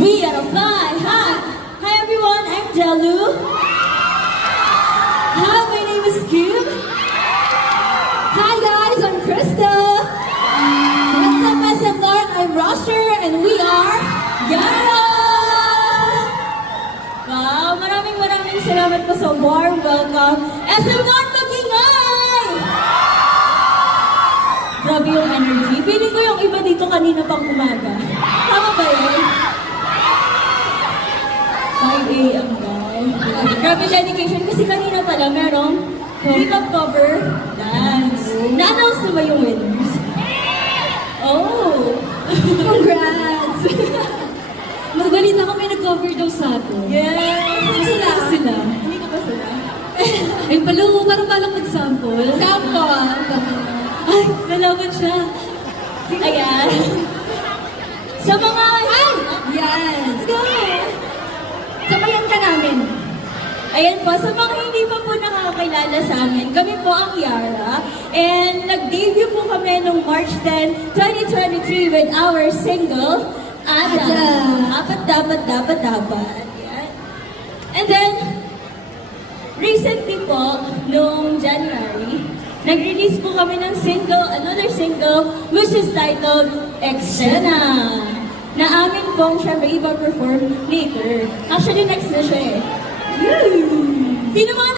We are fly. Hi. Hi everyone, I'm Jalu. Hi, my name is Kim. Hi guys, I'm Krista. What's up SM North? I'm Rosher and we are Yara! Wow, maraming salamat po sa warm welcome. SM North, mag-ingay! Grabe yung energy. Feeling ko yung iba dito kanina pang umaga. Tama ba yun? 5 a.m. guys. Grabe dedication kasi kanina pala merong hip-hop cover dance. Na-announce na ba yung winners? Oh! Congrats! Magalit ako may nag-cover daw sa atin. Yes! Sila? Hindi ko pa sila. Ay, palo, parang palang mag-sample. Sample! Ay, nalaman siya. Ayan. Sa mga... Ay! Yes! Let's go! Sabayan ka namin. Ayan po, sa mga hindi pa po nakakakilala sa amin, kami po ang Yara. And nag-debut po kami noong March 10, 2023 with our single, Ada. Dapat. Ayan. And then, recently po, noong January, nag-release po kami ng another single, which is titled Exena, na amin pong syempre iba-perform later. Actually, next na siya eh. Sino mga